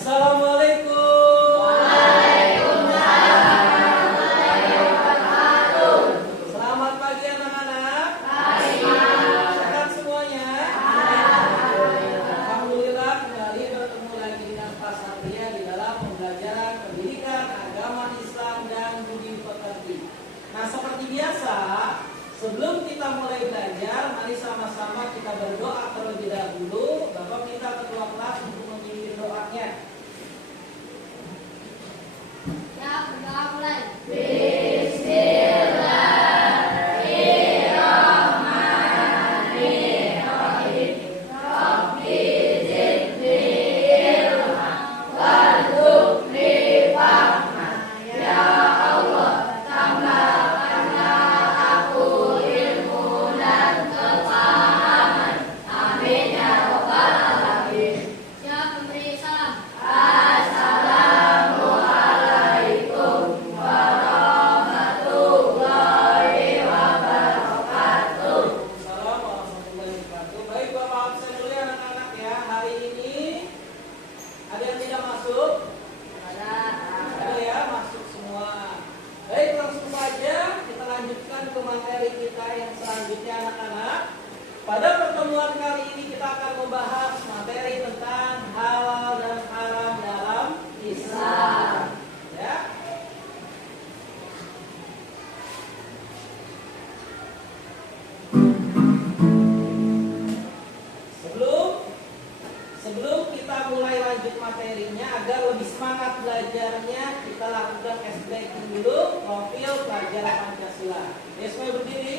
Assalamualaikum. Waalaikumsalam warahmatullahi wabarakatuh. Selamat pagi anak-anak. Pagi. Sehat semuanya. Alhamdulillah kembali bertemu lagi dengan Pak Satria di dalam pembelajaran pendidikan agama Islam dan budi pekerti. Nah, seperti biasa, sebelum kita mulai belajar, mari sama-sama kita berdoa terlebih dahulu. Bapak minta ketua kelas untuk memimpin doanya. Ya, berdoa mulai. Siap memberi salam. Assalamualaikum warahmatullahi wabarakatuh. Baik, Bapak absen dulu ya anak-anak ya. Hari ini ada yang tidak masuk? Ada ya, masuk semua. Baik, langsung saja kita lanjutkan ke materi kita yang selanjutnya anak-anak. Pada pertemuan kali ini kita akan membahas materi tentang halal dan haram dalam Islam. Ya. Sebelum kita mulai lanjut materinya, agar lebih semangat belajarnya, kita lakukan flashbacking dulu profil pelajar Pancasila. Ya, semuanya berdiri.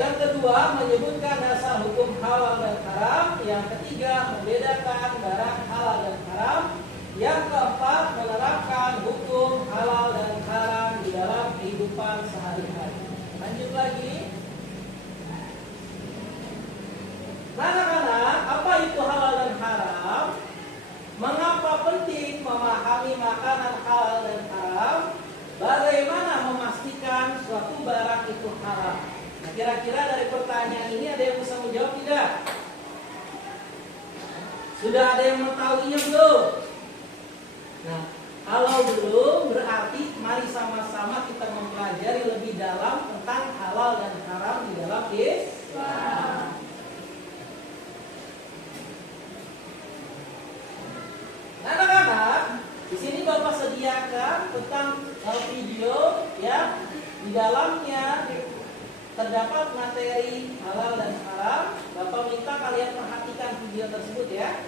Yang kedua menyebutkan dasar hukum halal dan haram. Yang ketiga membedakan barang halal dan haram. Yang keempat menerapkan hukum halal dan haram di dalam kehidupan sehari-hari. Lanjut lagi. Anak-anak, apa itu halal dan haram? Mengapa penting memahami makanan halal dan haram? Bagaimana memastikan suatu barang itu haram? Nah, kira-kira dari pertanyaan ini ada yang bisa menjawab tidak? Sudah ada yang mengetahuinya belum? Nah, kalau belum, berarti mari sama-sama kita mempelajari lebih dalam tentang halal dan haram di dalam Islam. Anak-anak, di sini Bapak sediakan tentang video ya. Di dalamnya terdapat materi halal dan haram. Bapak minta kalian perhatikan video tersebut ya.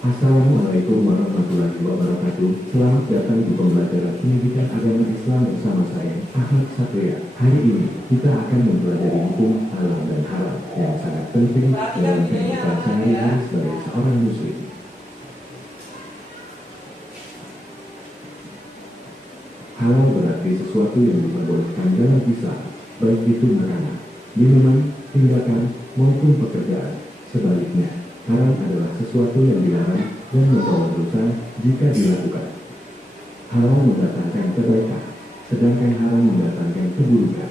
Assalamualaikum warahmatullahi wabarakatuh. Selamat datang di pembelajaran pendidikan agama Islam bersama saya, Ahmad Satria. Hari ini kita akan mempelajari hukum halal dan haram yang sangat penting dalam kehidupan sehari-hari sebagai seorang muslim. Halal berarti sesuatu yang diperbolehkan dalam Islam, baik itu makanan, minuman, tindakan, maupun pekerjaan. Sebaliknya, haram adalah sesuatu yang dilarang dan membawa dosa jika dilakukan. Halal mendatangkan kebaikan, sedangkan haram mendatangkan keburukan.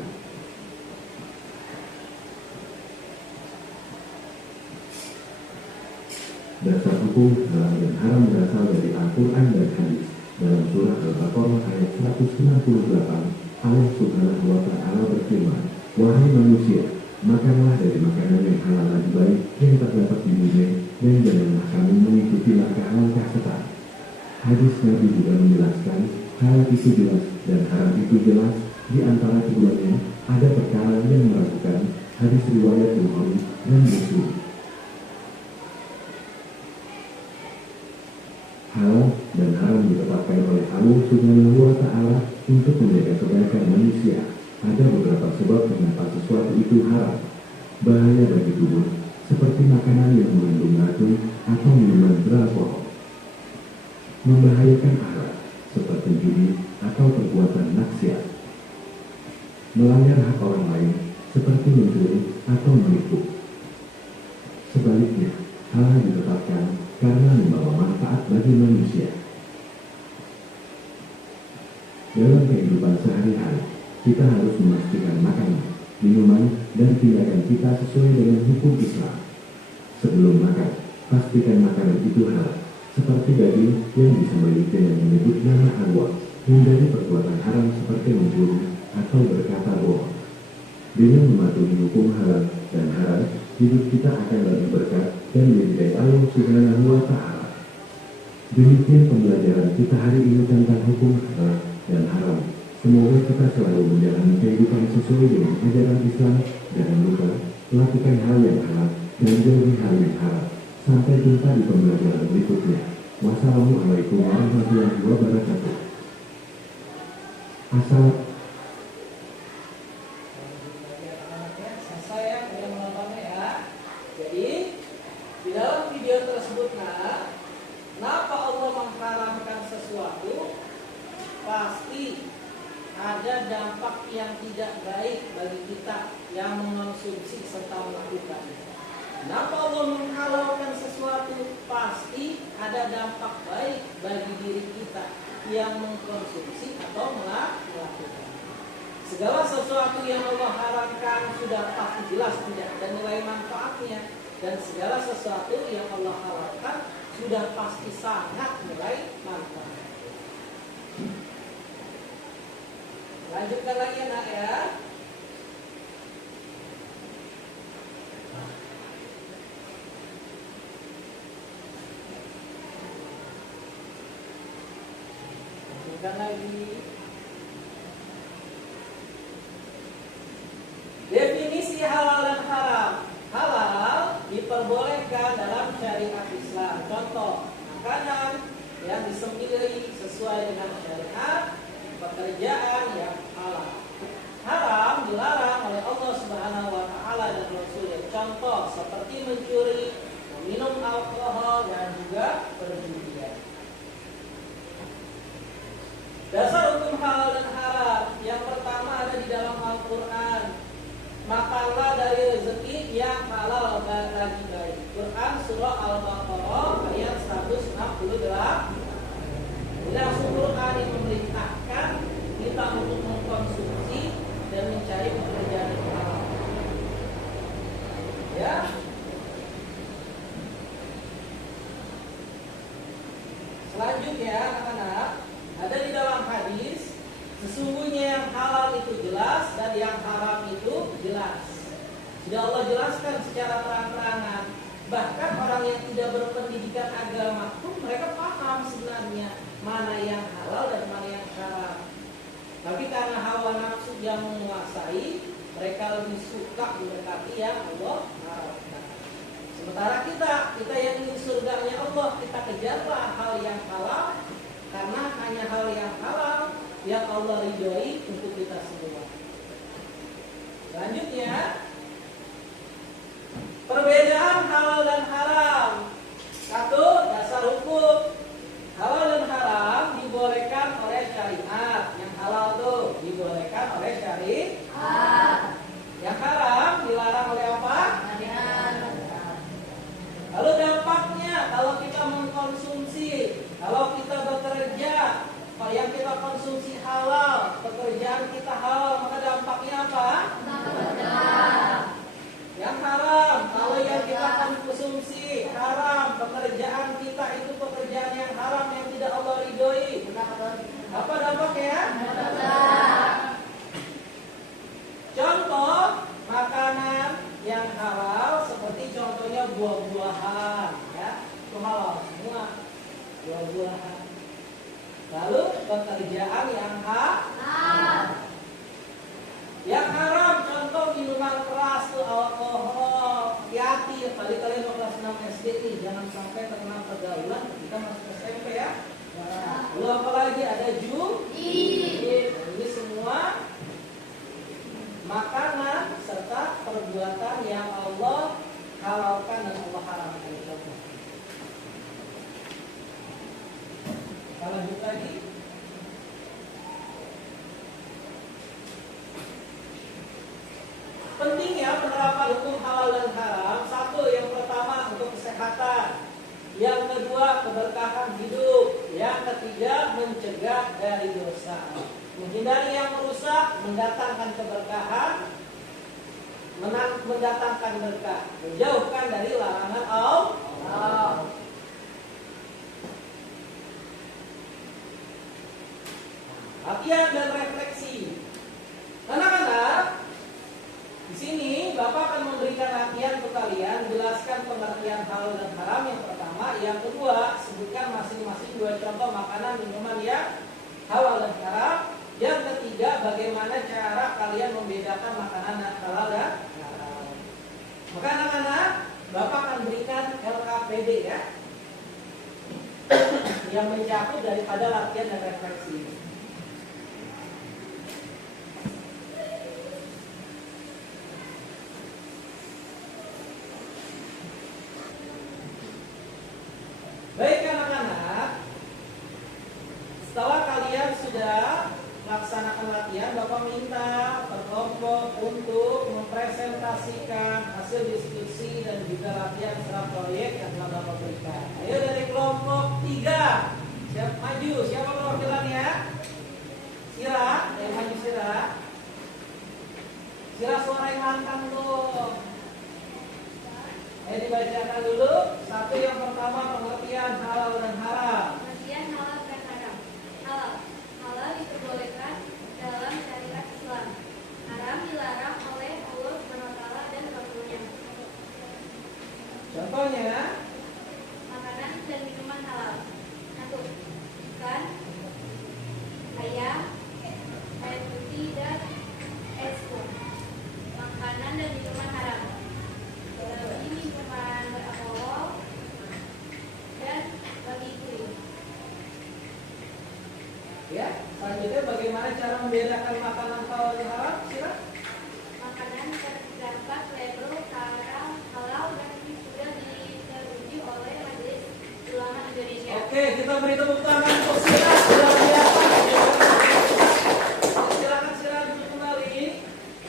Dasar hukum halal dan haram berasal dari Al-Quran dan hadis. Dalam surah Al-Baqarah ayat 198, Allah Subhanahu wa Ta'ala berfirman, "Wahai manusia, makanlah dari makanan yang halal dan baik yang terdapat di dunia, dan janganlah kamu mengikuti langkah-langkah sesat." Hadis Nabi juga menjelaskan halal itu jelas dan haram itu jelas. Di antara keduanya ada perkara yang meragukan. Hadis riwayat Bukhari dan Muslim. Halal dan haram ditetapkan oleh Allah Subhanahu wa Ta'ala untuk menjaga kebaikan manusia. Ada beberapa sebab mengapa sesuatu itu haram. Bahaya bagi tubuh, seperti makanan yang mengandung racun atau minuman beralkohol. Membahayakan akhlak, seperti judi atau perbuatan maksiat. Melanggar hak orang lain, seperti mencuri atau menipu. Sebaliknya, halal ditetapkan karena membawa manfaat bagi manusia. Dalam kehidupan sehari-hari, kita harus memastikan makanan, minuman, dan tindakan kita sesuai dengan hukum Islam. Sebelum makan, pastikan makanan itu halal, seperti daging yang disembelih dengan menyebut nama Allah. Hindari perbuatan haram seperti mencuri atau berkata bohong. Dengan mematuhi hukum halal dan haram, hidup kita akan lebih berkah dan diridai Allah Subhanahu wa Ta'ala. Demikian pembelajaran kita hari ini tentang hukum halal dan haram. Semoga kita selalu menjalani kehidupan sesuai dengan ajaran Islam. Jangan lupa lakukan hal yang halal dan jauhi hal yang haram. Sampai jumpa di pembelajaran berikutnya. Wassalamualaikum warahmatullahi wabarakatuh. Assalamualaikum. Di dalam video tersebut, kenapa Allah mengharamkan sesuatu? Pasti ada dampak yang tidak baik bagi kita yang mengonsumsi serta melakukan. Kenapa Allah menghalalkan sesuatu? Pasti ada dampak baik bagi diri kita yang mengkonsumsi atau melakukan. Segala sesuatu yang Allah haramkan sudah pasti jelas tidak ada nilai manfaatnya. Dan segala sesuatu yang Allah halalkan sudah pasti sangat nilai manfaat. Lanjutkan lagi anak ya. Lanjutkan lagi. Definisi halal dan haram. Halal diperbolehkan dalam syariat Islam. Contoh, makanan yang disembelih sesuai dengan syariat, pekerjaan yang halal. Haram dilarang oleh Allah Subhanahu wa Ta'ala dan Rasulnya. Contoh seperti mencuri, meminum alkohol, dan juga perjudian. Dasar hukum halal dan haram yang pertama ada di dalam Al-Quran. Makanlah dari rezeki yang halal lagi baik. Quran surah Al-Baqarah ayat 168. Langsung Quran yang memerintahkan kita untuk mengkonsumsi dan mencari pekerjaan yang halal. Ya. Selanjutnya anak-anak, ada di dalam hadis, sesungguhnya yang halal itu jelas dan yang haram itu jelas. Sudah Allah jelaskan secara terang-terangan. Bahkan orang yang tidak berpendidikan agama pun mereka paham sebenarnya mana yang halal dan mana yang haram. Tapi karena hawa nafsu yang menguasai, mereka lebih suka mendekati yang Allah haramkan. Sementara kita yang ingin surganya Allah, kita kejarlah hal yang halal, karena hanya hal yang halal yang Allah ridhoi untuk kita semua. Selanjutnya, perbedaan halal dan haram. Satu, dasar hukum. Halal dan haram dibolehkan oleh syariat. Yang halal tuh dibolehkan oleh syariat. Yang haram dilarang oleh apa? Lalu dampaknya kalau kita mengkonsumsi, kalau kita bekerja, kalau yang kita konsumsi halal, pekerjaan kita halal, maka dampaknya apa? Yang haram, kalau yang kita konsumsi buah-buahan. Lalu pekerjaan yang yang haram, contoh minuman keras tuh, alkohol. Hati-hati ya, kali kalian kelas 6 SD nih, jangan sampai terkena pergaulan ketika masuk SMP ya. Lalu apalagi ada ini semua makanan serta perbuatan yang Allah halalkan dan Allah haramkan. Kita lanjut lagi. Pentingnya penerapan hukum halal dan haram. Satu, yang pertama untuk kesehatan. Yang kedua, keberkahan hidup. Yang ketiga, mencegah dari dosa. Menghindari yang merusak, mendatangkan keberkahan, mendatangkan berkah, menjauhkan dari larangan Allah. Latihan dan refleksi. Anak-anak, di sini Bapak akan memberikan latihan untuk kalian, jelaskan pengertian halal dan haram yang pertama, yang kedua sebutkan masing-masing 2 contoh makanan minuman yang halal dan haram. Yang ketiga, bagaimana cara kalian membedakan makanan yang halal dan haram. Maka anak-anak, Bapak akan berikan LKPD ya, yang mencakup daripada latihan dan refleksi. Baik anak-anak, setelah kalian sudah melaksanakan latihan, Bapak minta berkelompok untuk mempresentasikan hasil diskusi dan juga latihan serta proyek yang telah Bapak berikan. Ayo dari kelompok 3, siap maju, siapa perwakilannya? Sila, yang maju Sila. Sila suara yang lantang tuh. Ayo dibacakan dulu. Satu, yang pertama pengertian halal dan haram. Pengertian halal dan haram. Halal diperbolehkan dalam syariat Islam. Haram dilarang oleh Allah SWT dan Rasulnya. Contohnya, Makanan dan minuman halal. 1. Ikan, ayam, air putih dan es krim. Makanan dan minuman haram. Ini minuman beralkohol dan bagi krim. ya, selanjutnya bagaimana cara membedakan makanan halal dan haram? Sila. Makanan terdapat label halal dan sudah diteruji oleh Majelis Ulama Indonesia. Oke, kita beri tepuk tangan untuk Sila. Sudah biasa. Silakan Sila duduk kembali.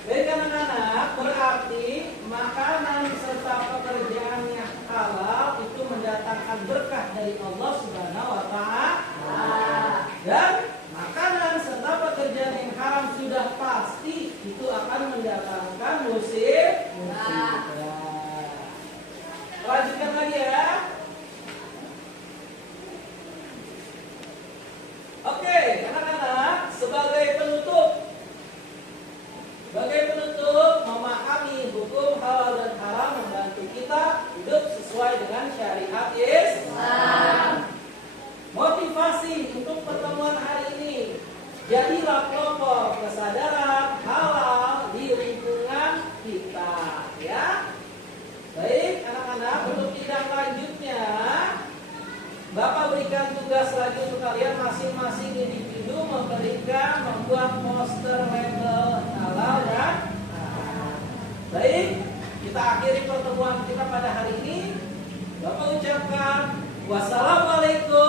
Baik anak-anak, berarti makanan serta pekerjaan yang halal itu mendatangkan berkah dari Allah Subhanahu wa Ta'ala. Dan makanan serta pekerjaan yang haram sudah pasti itu akan mendatangkan musibah. Lanjutkan lagi ya. Oke, anak-anak, sebagai penutup memahami hukum halal dan haram membantu kita hidup sesuai dengan syariat Islam. Motivasi untuk pertemuan hari ini, jadilah kelompok kesadaran halal di lingkungan kita, ya. Baik anak-anak, untuk tindak lanjutnya Bapak berikan tugas lagi untuk kalian, masing-masing individu membuat poster label halal dan haram. Baik, kita akhiri pertemuan kita pada hari ini. Bapak ucapkan wassalamualaikum